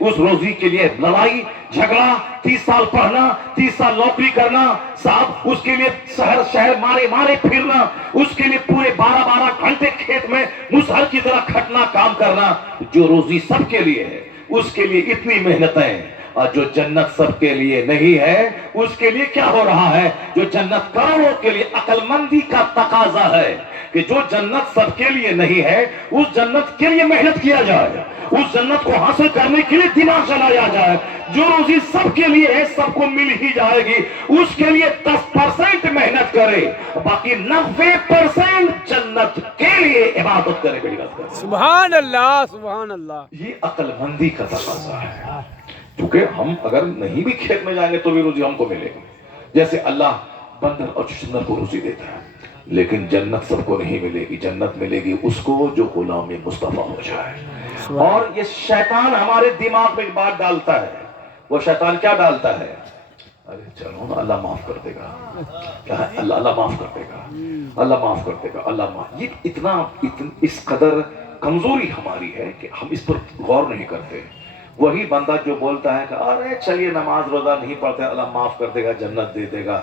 اس روزی کے لیے لڑائی جھگڑا، 30 سال پڑھنا، 30 سال نوکری کرنا، صاحب اس کے لیے شہر شہر مارے مارے پھرنا، اس کے لیے پورے 12 گھنٹے کھیت میں مسہر کی طرح کھٹنا، کام کرنا. جو روزی سب کے لیے ہے اس کے لیے اتنی محنتیں، اور جو جنت سب کے لیے نہیں ہے اس کے لیے کیا ہو رہا ہے؟ جو جنت کروڑوں کے لیے عقل مندی کا تقاضا ہے کہ جو جنت سب کے لیے نہیں ہے اس جنت کے لیے محنت کیا جائے، اس جنت کو حاصل کرنے کے لیے دماغ چلایا جائے. جو روزی سب کے لیے ہے سب کو مل ہی جائے گی، اس کے لیے 10% محنت کرے، باقی 90% جنت کے لیے عبادت کرے. سبحان اللہ، سبحان اللہ. یہ عقل مندی کا تقاضا ہے، کیونکہ ہم اگر نہیں بھی کھیت میں جائیں گے تو بھی روزی ہم کو ملے گی. جیسے اللہ بندر اور چچندر کو روزی دیتا ہے، لیکن جنت سب کو نہیں ملے گی. جنت ملے گی اس کو جو غلام مصطفیٰ ہو جائے. اور یہ شیطان ہمارے دماغ میں ایک بات ڈالتا ہے. وہ شیطان کیا ڈالتا ہے؟ ارے چلو اللہ معاف کر دے گا، کیا ہے؟ اللہ معاف کر دے گا، اللہ معاف کر دے گا، اللہ معاف. یہ اتنا اس قدر کمزوری ہماری ہے کہ ہم اس پر غور نہیں کرتے. وہی بندہ جو بولتا ہے کہ ارے چلیے نماز روزہ نہیں پڑھتے، اللہ معاف کر دے گا، جنت دے دے گا،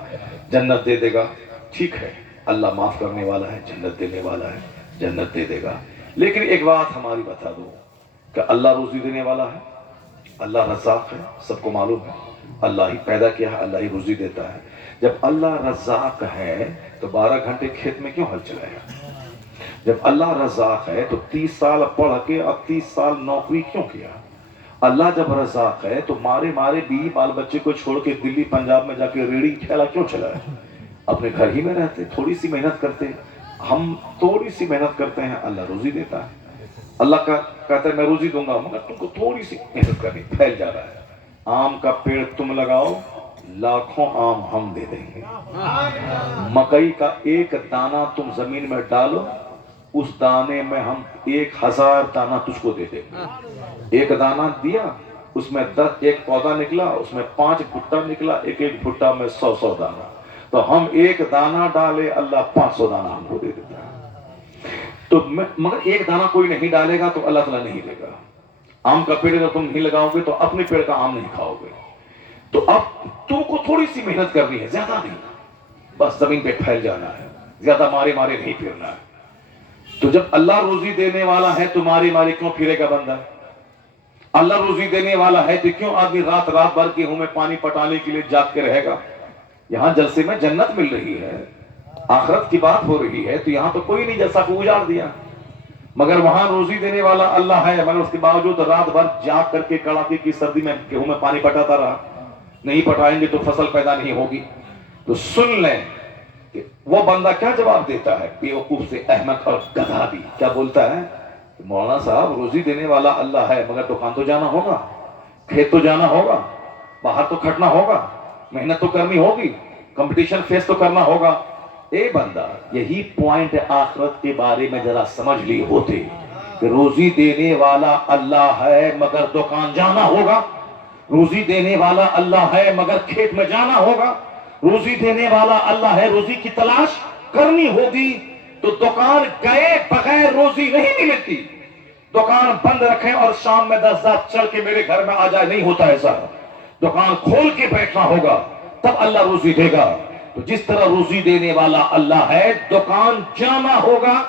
جنت دے دے گا. ٹھیک ہے، اللہ معاف کرنے والا ہے، جنت دینے والا ہے، جنت دے دے گا. لیکن ایک بات ہماری بتا دو کہ اللہ روزی دینے والا ہے، اللہ رزاق ہے، سب کو معلوم ہے. اللہ ہی پیدا کیا ہے، اللہ ہی روزی دیتا ہے. جب اللہ رزاق ہے تو 12 گھنٹے کھیت میں کیوں ہل چلائے گا؟ جب اللہ رزاق ہے تو 30 سال پڑھ کے اب 30 سال نوکری کیوں کیا؟ اللہ جب رزاق ہے تو مارے مارے بیوی بال بچے کو چھوڑ کے دلی پنجاب میں جا کے ریڑھی ٹھیلا کیوں چلائے؟ اپنے گھر ہی میں رہتے، تھوڑی سی محنت کرتے. ہم تھوڑی سی محنت کرتے ہیں، اللہ روزی دیتا ہے. اللہ کا کہتا ہے میں روزی دوں گا، مگر تم کو تھوڑی سی محنت کرنی. پھیل جا رہا ہے. آم کا پیڑ تم لگاؤ، لاکھوں آم ہم دے دیں گے. مکئی کا ایک دانہ تم زمین میں ڈالو، اس دانے میں ہم 1000 دانہ تجھ کو دے دیں گے. ایک دانہ دیا، اس میں 10 ایک پودا نکلا، اس میں 5 بھٹا نکلا، ایک بھٹا میں 100 دانہ. تو ہم ایک دانہ ڈالے، اللہ 500 دانہ ہم کو دے دیتا ہے. تو مگر ایک دانہ کوئی نہیں ڈالے گا تو اللہ تعالیٰ نہیں دے گا. آم کا پیڑ اگر تم نہیں لگاؤ گے تو اپنے پیڑ کا آم نہیں کھاؤ گے. تو اب تم کو تھوڑی سی محنت کرنی ہے، زیادہ نہیں، بس زمین پہ پھیل جانا ہے، زیادہ مارے مارے نہیں پھرنا ہے. تو جب اللہ روزی دینے والا ہے تو مارے مارے کیوں پھرے گا بندہ؟ اللہ روزی دینے والا ہے تو کیوں آدمی رات بھر گیہوں میں پانی پٹانے کے لیے جاگ کے رہے گا؟ یہاں جلسے میں جنت مل رہی ہے، آخرت کی بات ہو رہی ہے، تو یہاں تو کوئی نہیں جلسہ کو اجاڑ دیا. مگر وہاں روزی دینے والا اللہ ہے، مگر اس کے باوجود رات بھر جاگ کر کے کڑاکے کی سردی میں گیہوں میں پانی پٹاتا رہا. نہیں پٹائیں گے تو فصل پیدا نہیں ہوگی. تو سن لیں کہ وہ بندہ کیا جواب دیتا ہے، بیوقوف سے احمق اور گدھا بھی. کیا بولتا ہے؟ مولانا صاحب روزی دینے والا اللہ ہے، مگر دکان تو جانا ہوگا، کھیت تو جانا ہوگا، باہر تو کھٹنا ہوگا، محنت تو کرنی ہوگی، کمپٹیشن فیس تو کرنا ہوگا. اے بندہ، یہی پوائنٹ آخرت کے بارے میں ذرا سمجھ لی ہوتے کہ روزی دینے والا اللہ ہے مگر دکان جانا ہوگا، روزی دینے والا اللہ ہے مگر کھیت میں جانا ہوگا، روزی دینے والا اللہ ہے، روزی کی تلاش کرنی ہوگی. تو دکان گئے بغیر روزی نہیں ملتی. دکان بند رکھیں اور شام میں 10 ذات چل کے میرے گھر میں آ جائے، نہیں ہوتا ایسا. دکان کھول کے بیٹھنا ہوگا تب اللہ روزی دے گا. تو جس طرح روزی دینے والا اللہ ہے، دکان جانا ہوگا،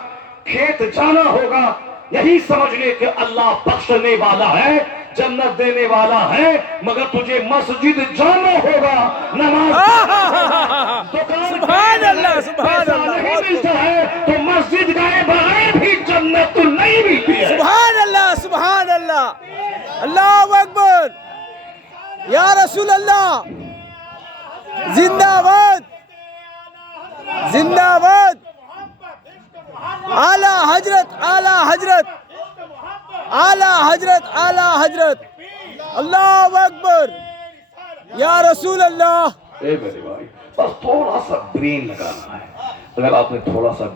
کھیت جانا ہوگا. یہی سمجھ لے کہ اللہ بخشنے والا ہے، جنت دینے والا ہے، مگر تجھے مسجد جانا ہوگا. نماز سبحان اللہ، سبحان اللہ. نہیں ملتا ہے تو مسجد گئے بغیر بھی جنت نہیں ملتی ہے. سبحان اللہ، سبحان اللہ. اللہ اکبر. یا رسول اللہ، زندہ باد، زندہ باد. اعلی حضرت، اعلی حضرت، اعلی حضرت، اعلی حضرت. اللہ اکبر. یا رسول اللہ. اے میرے بھائی، بس تھوڑا سا برین لگانا ہے. اگر آپ نے تھوڑا سا